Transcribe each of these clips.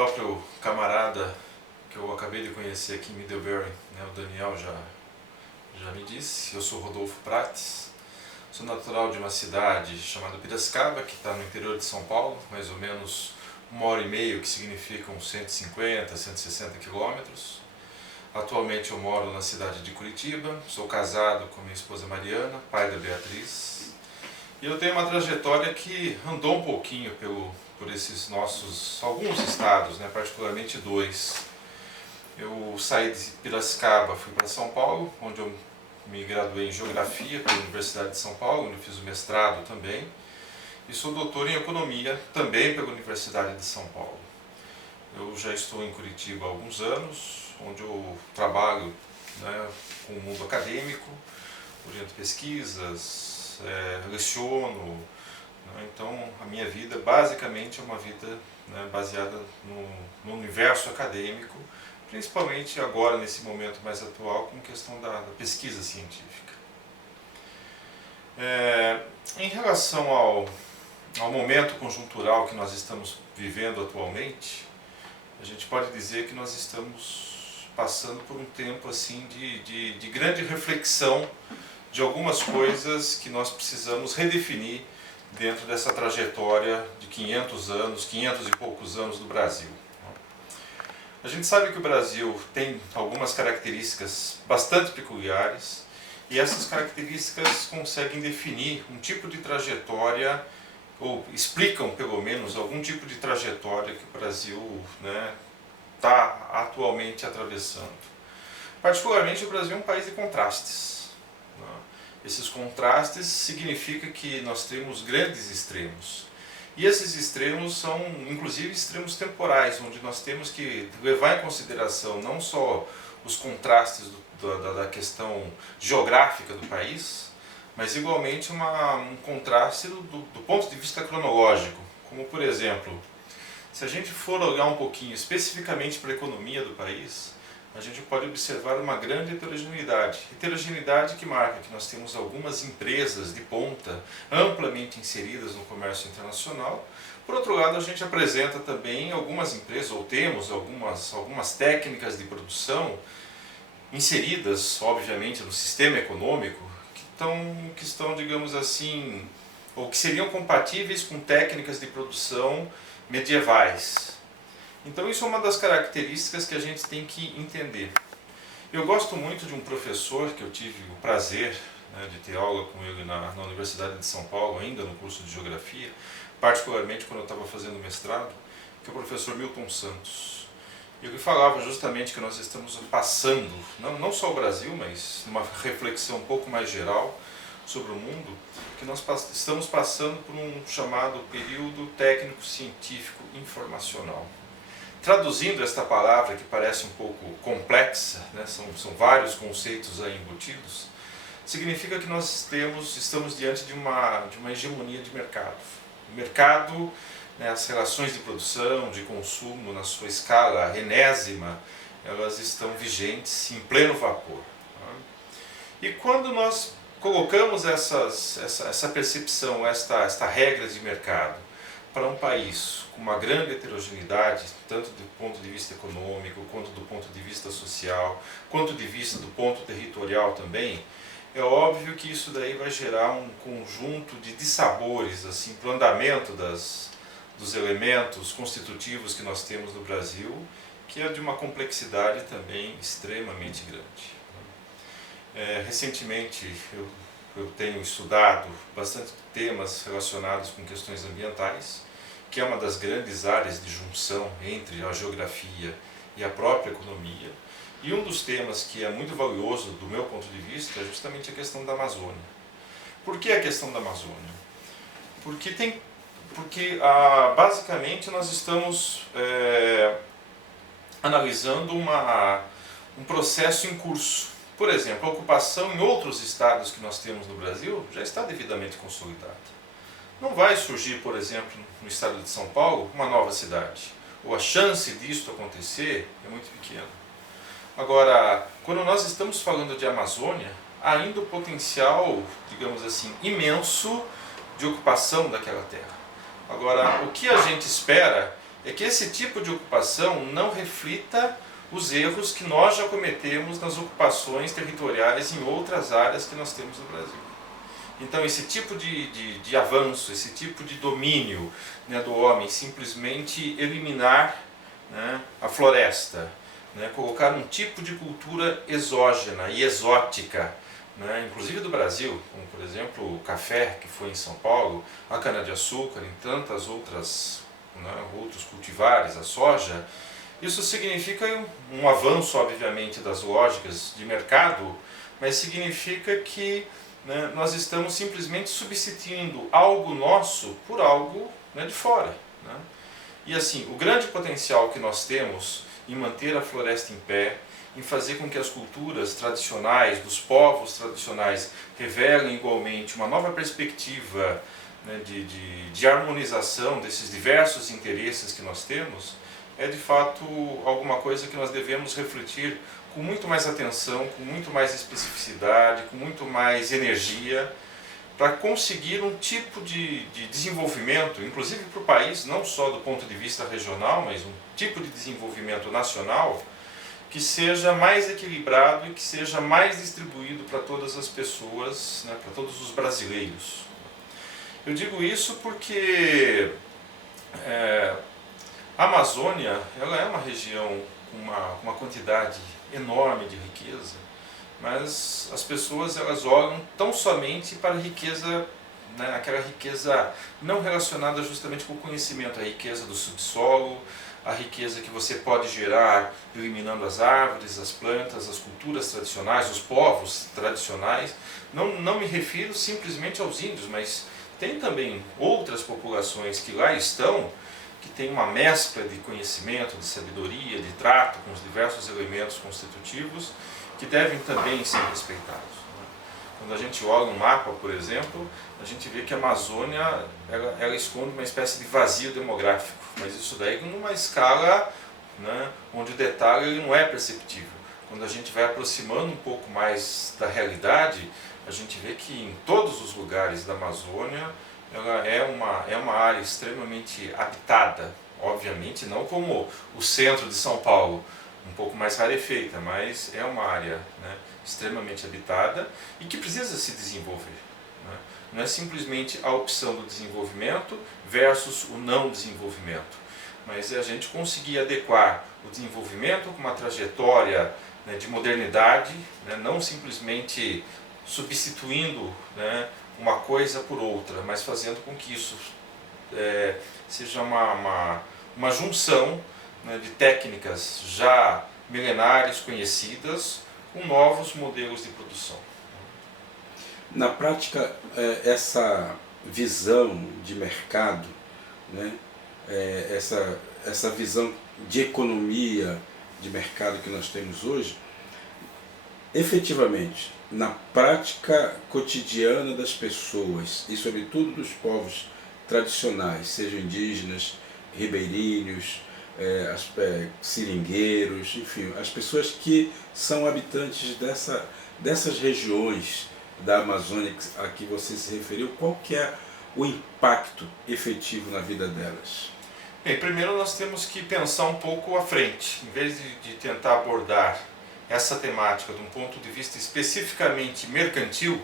próprio camarada que eu acabei de conhecer aqui em Middlebury, né, o Daniel já me disse, eu sou Rodolfo Prates, sou natural de uma cidade chamada Piracicaba, que está no interior de São Paulo, mais ou menos 1h30, que significa uns 150, 160 quilômetros. Atualmente eu moro na cidade de Curitiba, sou casado com minha esposa Mariana, pai da Beatriz, e eu tenho uma trajetória que andou um pouquinho por esses alguns estados, né, particularmente dois. Eu saí de Piracicaba, fui para São Paulo, onde eu me graduei em Geografia pela Universidade de São Paulo, onde eu fiz o mestrado também, e sou doutor em Economia também pela Universidade de São Paulo. Eu já estou em Curitiba há alguns anos, onde eu trabalho, né, com o mundo acadêmico, oriento pesquisas, leciono, né, então a minha vida basicamente é uma vida, né, baseada no universo acadêmico, principalmente agora nesse momento mais atual com questão da pesquisa científica. Em relação ao momento conjuntural que nós estamos vivendo atualmente, a gente pode dizer que nós estamos passando por um tempo assim de grande reflexão de algumas coisas que nós precisamos redefinir dentro dessa trajetória de 500 anos, 500 e poucos anos do Brasil. A gente sabe que o Brasil tem algumas características bastante peculiares e essas características conseguem definir um tipo de trajetória, ou explicam pelo menos algum tipo de trajetória que o Brasil, né, está atualmente atravessando. Particularmente o Brasil é um país de contrastes, né? Esses contrastes significam que nós temos grandes extremos. E esses extremos são, inclusive, extremos temporais, onde nós temos que levar em consideração não só os contrastes da questão geográfica do país, mas igualmente um contraste do ponto de vista cronológico. Como, por exemplo, se a gente for olhar um pouquinho especificamente para a economia do país, a gente pode observar uma grande heterogeneidade. Heterogeneidade que marca que nós temos algumas empresas de ponta amplamente inseridas no comércio internacional. Por outro lado, a gente apresenta também algumas empresas, ou temos algumas técnicas de produção inseridas, obviamente, no sistema econômico, que estão, digamos assim, ou que seriam compatíveis com técnicas de produção medievais. Então isso é uma das características que a gente tem que entender. Eu gosto muito de um professor que eu tive o prazer, né, de ter aula com ele na Universidade de São Paulo, ainda no curso de Geografia, particularmente quando eu estava fazendo mestrado, que é o professor Milton Santos. Ele falava justamente que nós estamos passando, não só o Brasil, mas uma reflexão um pouco mais geral sobre o mundo, que nós estamos passando por um chamado período técnico-científico informacional. Traduzindo esta palavra, que parece um pouco complexa, né, são vários conceitos aí embutidos, significa que nós estamos diante de uma hegemonia de mercado. O mercado, né, as relações de produção, de consumo, na sua escala enésima, elas estão vigentes em pleno vapor. Né? E quando nós colocamos essa percepção, esta regra de mercado, para um país com uma grande heterogeneidade, tanto do ponto de vista econômico, quanto do ponto de vista social, quanto de vista do ponto territorial também, é óbvio que isso daí vai gerar um conjunto de dissabores assim, para o andamento dos elementos constitutivos que nós temos no Brasil, que é de uma complexidade também extremamente grande. Recentemente eu tenho estudado bastante temas relacionados com questões ambientais, que é uma das grandes áreas de junção entre a geografia e a própria economia. E um dos temas que é muito valioso do meu ponto de vista é justamente a questão da Amazônia. Por que a questão da Amazônia? Porque basicamente nós estamos analisando um processo em curso. Por exemplo, a ocupação em outros estados que nós temos no Brasil já está devidamente consolidada. Não vai surgir, por exemplo, no estado de São Paulo, uma nova cidade. Ou a chance disto acontecer é muito pequena. Agora, quando nós estamos falando de Amazônia, há ainda o potencial, digamos assim, imenso de ocupação daquela terra. Agora, o que a gente espera é que esse tipo de ocupação não reflita os erros que nós já cometemos nas ocupações territoriais em outras áreas que nós temos no Brasil. Então esse tipo de avanço, esse tipo de domínio, né, do homem, simplesmente eliminar, né, a floresta, né, colocar um tipo de cultura exógena e exótica, né, inclusive do Brasil, como por exemplo o café que foi em São Paulo, a cana-de-açúcar, em tantas outras, né, outros cultivares, a soja. Isso significa um avanço, obviamente, das lógicas de mercado, mas significa que, né, nós estamos simplesmente substituindo algo nosso por algo, né, de fora. Né? E assim, o grande potencial que nós temos em manter a floresta em pé, em fazer com que as culturas tradicionais, dos povos tradicionais, revelem igualmente uma nova perspectiva, né, de harmonização desses diversos interesses que nós temos, é de fato alguma coisa que nós devemos refletir com muito mais atenção, com muito mais especificidade, com muito mais energia, para conseguir um tipo de desenvolvimento, inclusive para o país, não só do ponto de vista regional, mas um tipo de desenvolvimento nacional, que seja mais equilibrado e que seja mais distribuído para todas as pessoas, né, para todos os brasileiros. Eu digo isso porque a Amazônia, ela é uma região com uma quantidade enorme de riqueza, mas as pessoas elas olham tão somente para a riqueza, né, aquela riqueza não relacionada justamente com o conhecimento, a riqueza do subsolo, a riqueza que você pode gerar eliminando as árvores, as plantas, as culturas tradicionais, os povos tradicionais. Não me refiro simplesmente aos índios, mas tem também outras populações que lá estão, que tem uma mescla de conhecimento, de sabedoria, de trato com os diversos elementos constitutivos, que devem também ser respeitados. Quando a gente olha um mapa, por exemplo, a gente vê que a Amazônia ela esconde uma espécie de vazio demográfico, mas isso daí numa escala, né, onde o detalhe ele não é perceptível. Quando a gente vai aproximando um pouco mais da realidade, a gente vê que em todos os lugares da Amazônia ela é uma área extremamente habitada, obviamente não como o centro de São Paulo, um pouco mais rarefeita, mas é uma área, né, extremamente habitada e que precisa se desenvolver. Né? Não é simplesmente a opção do desenvolvimento versus o não desenvolvimento, mas é a gente conseguir adequar o desenvolvimento com uma trajetória, né, de modernidade, né, não simplesmente substituindo, né, uma coisa por outra, mas fazendo com que isso seja uma junção, né, de técnicas já milenares, conhecidas, com novos modelos de produção. Na prática, essa visão de mercado, né, essa visão de economia de mercado que nós temos hoje, efetivamente, na prática cotidiana das pessoas, e sobretudo dos povos tradicionais, sejam indígenas, ribeirinhos, seringueiros, enfim, as pessoas que são habitantes dessas regiões da Amazônia a que você se referiu, qual que é o impacto efetivo na vida delas? Bem, primeiro nós temos que pensar um pouco à frente, em vez de tentar abordar essa temática de um ponto de vista especificamente mercantil,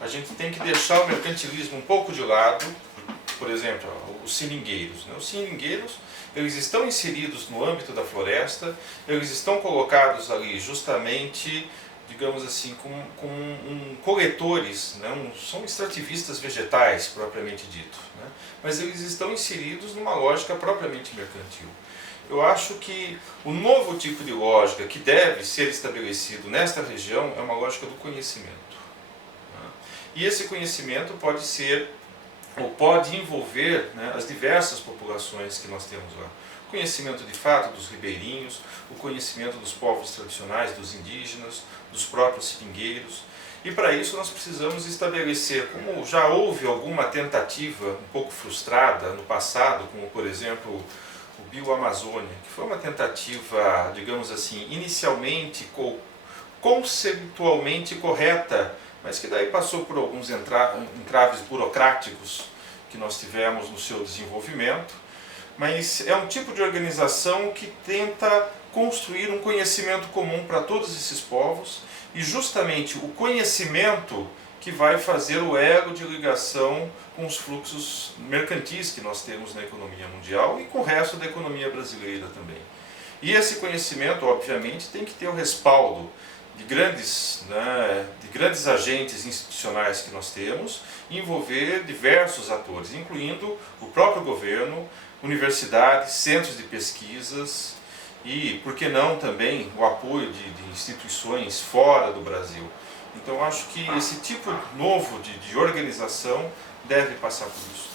a gente tem que deixar o mercantilismo um pouco de lado. Por exemplo, os seringueiros. Os seringueiros, eles estão inseridos no âmbito da floresta, eles estão colocados ali justamente, digamos assim, com coletores, né? São extrativistas vegetais, propriamente dito, né? Mas eles estão inseridos numa lógica propriamente mercantil. Eu acho que o novo tipo de lógica que deve ser estabelecido nesta região é uma lógica do conhecimento. Né? E esse conhecimento pode ser, ou pode envolver, né, as diversas populações que nós temos lá. O conhecimento de fato dos ribeirinhos, o conhecimento dos povos tradicionais, dos indígenas, dos próprios seringueiros. E para isso nós precisamos estabelecer, como já houve alguma tentativa um pouco frustrada no passado, como por exemplo o Bioamazônia, que foi uma tentativa, digamos assim, inicialmente conceitualmente correta, mas que daí passou por alguns entraves burocráticos que nós tivemos no seu desenvolvimento. mas é um tipo de organização que tenta construir um conhecimento comum para todos esses povos, e justamente o conhecimento que vai fazer o elo de ligação com os fluxos mercantis que nós temos na economia mundial e com o resto da economia brasileira também. E esse conhecimento, obviamente, tem que ter o respaldo de grandes agentes institucionais que nós temos, e envolver diversos atores, incluindo o próprio governo, universidades, centros de pesquisas e, por que não, também o apoio de instituições fora do Brasil. Então, acho que esse tipo novo de organização deve passar por isso.